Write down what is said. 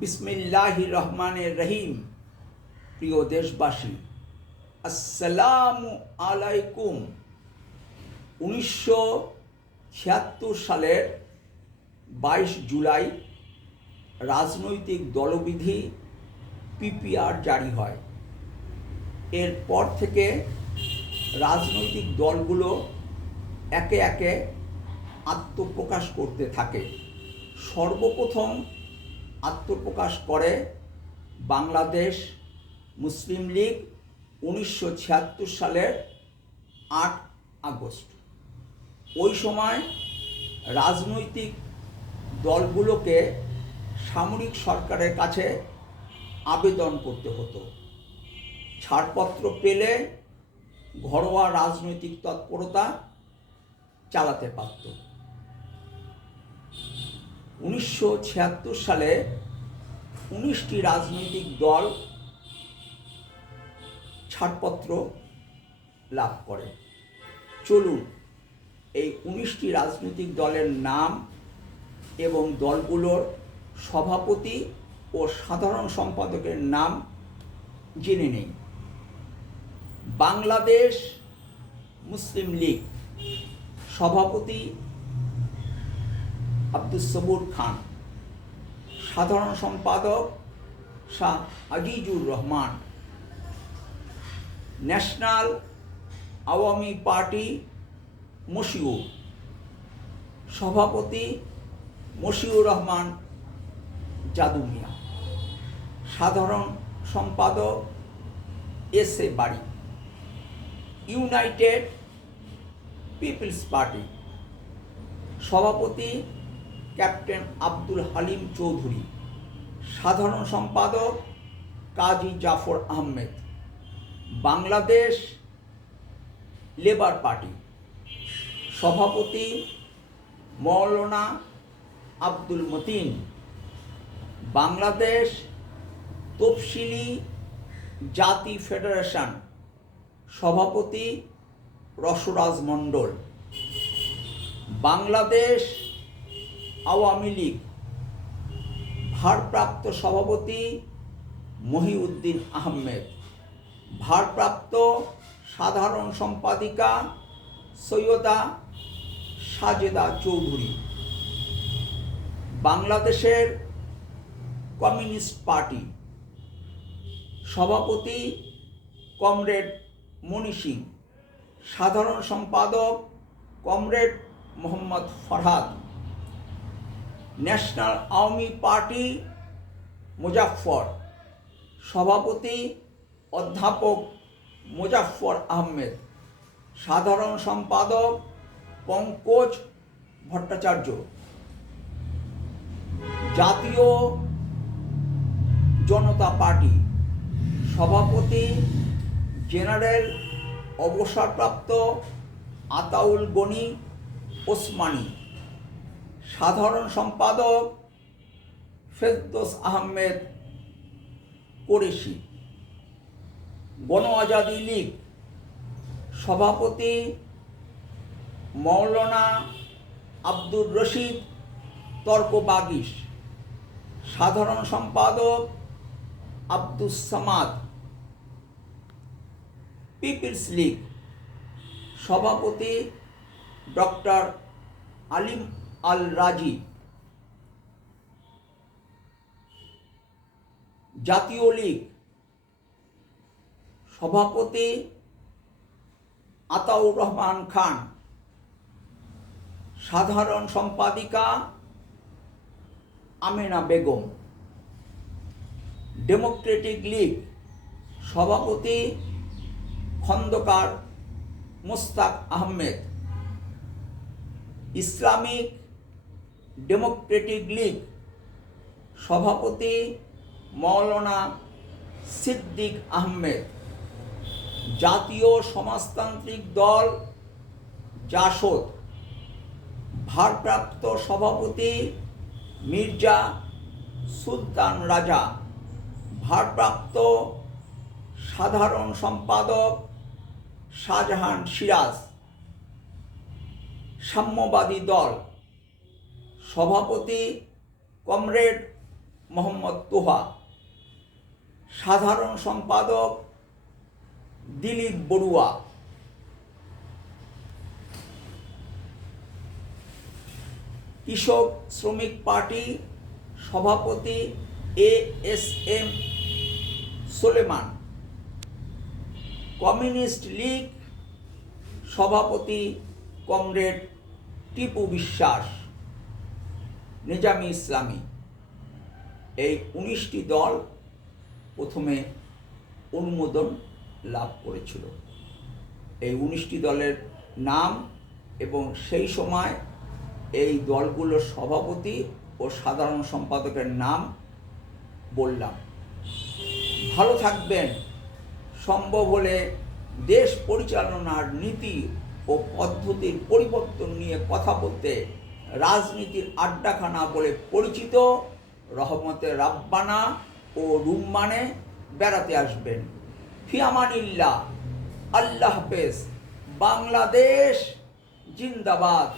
বিসমিল্লাহির রহমানির রহিম। প্রিয় দেশবাসী, আসসালামু আলাইকুম। 1976 সালের 22 জুলাই রাজনৈতিক দলবিধি পিপিআর জারি হয়। এরপর থেকে রাজনৈতিক দলগুলো একে একে আত্মপ্রকাশ করতে থাকে। সর্বপ্রথম আত্মপ্রকাশ করে বাংলাদেশ মুসলিম লীগ 1976 সালের 8 আগস্ট। ওই সময় রাজনৈতিক দলগুলোকে সামরিক সরকারের কাছে আবেদন করতে হতো। ছাড়পত্র পেলে ঘরোয়া রাজনৈতিক তৎপরতা চালাতে পারত। 1976 সালে 19টি রাজনৈতিক দল ছাড়পত্র লাভ করে। চলুন এই 19টি রাজনৈতিক দলের নাম এবং দলগুলোর সভাপতি ও সাধারণ সম্পাদকের নাম জেনে নেই। বাংলাদেশ মুসলিম লীগ, সভাপতি আব্দুস সবুর খান, সাধারণ সম্পাদক শাহ আজিজুর রহমান। ন্যাশনাল আওয়ামী পার্টি মশিউর, সভাপতি মশিউর রহমান জাদু মিয়া, সাধারণ সম্পাদক এস এ বাড়ি। ইউনাইটেড পিপলস পার্টি, সভাপতি ক্যাপ্টেন আব্দুল হালিম চৌধুরী, সাধারণ সম্পাদক কাজী জাফর আহমেদ। বাংলাদেশ লেবার পার্টি, সভাপতি মৌলানা আব্দুল মতিন। বাংলাদেশ তফসিলি জাতি ফেডারেশন, সভাপতি রসরাজ মণ্ডল। বাংলাদেশ আওয়ামী লীগ, ভারপ্রাপ্ত সভাপতি মহিউদ্দিন আহমেদ, ভারপ্রাপ্ত সাধারণ সম্পাদিকা সৈয়দা সাজেদা চৌধুরী। বাংলাদেশের কমিউনিস্ট পার্টি, সভাপতি কমরেড মনি সিং, সাধারণ সম্পাদক comrade Mohammad Farhad. National Awami party Muzaffar, সভাপতি অধ্যাপক মুজাফফর আহমেদ, সাধারণ সম্পাদক পঙ্কজ ভট্টাচার্য। জাতীয় জনতা পার্টি, সভাপতি জেনারেল অবসরপ্রাপ্ত আতাউল গনি ওসমানী, সাধারণ সম্পাদক ফেরদৌস আহমেদ কোরেশি। গণ আজাদি লীগ, সভাপতি মৌলানা আব্দুর রশিদ তর্ক বাগিস, সাধারণ সম্পাদক আব্দুস সামাদ। পিপলস লীগ, সভাপতি ডক্টর আলিম আল রাজি। জাতীয় লীগ, সভাপতি আতাউর রহমান খান, সাধারণ সম্পাদিকা আমেনা বেগম। ডেমোক্রেটিক লীগ, সভাপতি খন্দকার মোস্তাক আহমেদ। ইসলামিক ডেমোক্রেটিক লীগ, সভাপতি মৌলানা সিদ্দিক আহমেদ। জাতীয় সমাজতান্ত্রিক দল জাসদ, ভারপ্রাপ্ত সভাপতি মির্জা সুলতান রাজা, ভারপ্রাপ্ত সাধারণ সম্পাদক শাহজাহান সিরাজ। সাম্যবাদী দল, সভাপতি কমরেড মোহাম্মদ তোহা, সাধারণ সম্পাদক দিলীপ বড়ুয়া, কৃষক শ্রমিক পার্টি সভাপতি ASM সোলেমান, কমিউনিস্ট লীগ সভাপতি কমরেড টিপু বিশ্বাস, নিজামী ইসলামী। এই 19টি দল প্রথমে অনুমোদন লাভ করেছিল। এই 19টি দলের নাম এবং সেই সময় এই দলগুলোর সভাপতি ও সাধারণ সম্পাদকের নাম বললাম। ভালো থাকবেন। সম্ভব হলে দেশ পরিচালনার নীতি ও পদ্ধতির পরিবর্তন নিয়ে কথা বলতে রাজনীতির আড্ডাখানা বলে পরিচিত রহমতে রাব্বানা ও রুম্মানে বেড়াতে আসবেন। ফি আমানিল্লাহ। আল্লাহ হাফেজ। বাংলাদেশ জিন্দাবাদ।